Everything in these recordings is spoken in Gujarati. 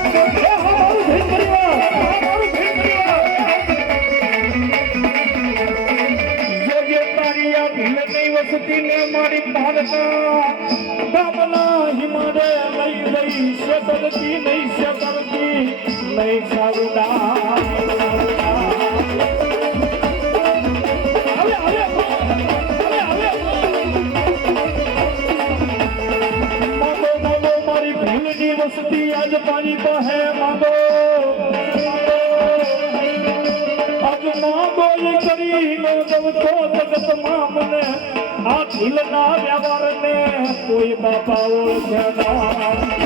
એ હા મારું ભીલ પરિવાર હા મારું ભીલ પરિવાર જોજે તારી આ ભીલની વસતીને મારી પાલના ગામના હિમાને લઈ લઈ શેતરતી નહીં શેતરતી નહીં સારુડા बसती आज पानी तो है मांगो। आज माँ बोल करी मैं जब तो तक तो माँ मुने। आज हिलना व्यवहार ने कोई बाबा और क्या नाम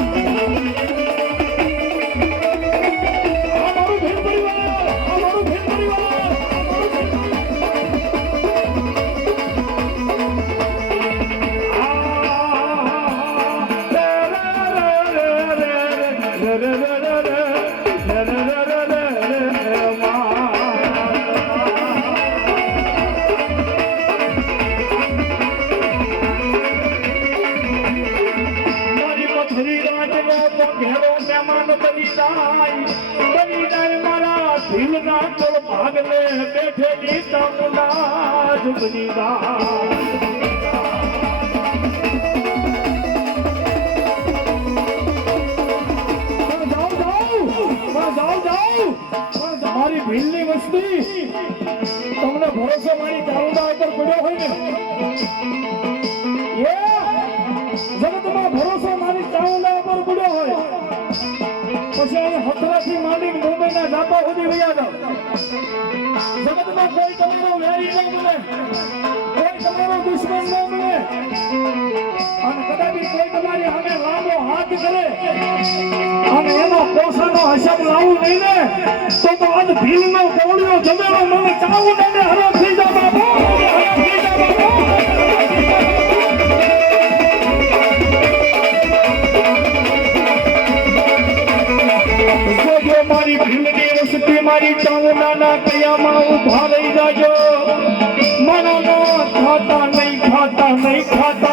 ઘેરો મહેમાન બની જાય બની જાય મારા ભીલના કોળ ભાગને બેઠેલી તમના જ બની જાય તમારી ભીલની વસ્તી, તમને ભરોસો મારી ચારુડા ઉપર પડ્યો હોય ને? અહીં હથરાથી માંડીને મુંબઈના ઝાપા સુધી વયા જાઓ જગતમાં કોઈ તમારો વેરી ન મળે. કોઈ તમારો દુશ્મન ન મળે. અને કદાચ કોઈ તમારી સામે લાંબો હાથ કરે. અને એનો પોષણનો હિસાબ લાવવું નહીં ને, તો તો આજ ભીલનો કોળિયો જમેલો મને ચાવું ને હરો મારી ચાવડાના કયામાં ઊભા રહી જાજો. મનો નો ખાતા નહીં ખાતા નહીં ખાતા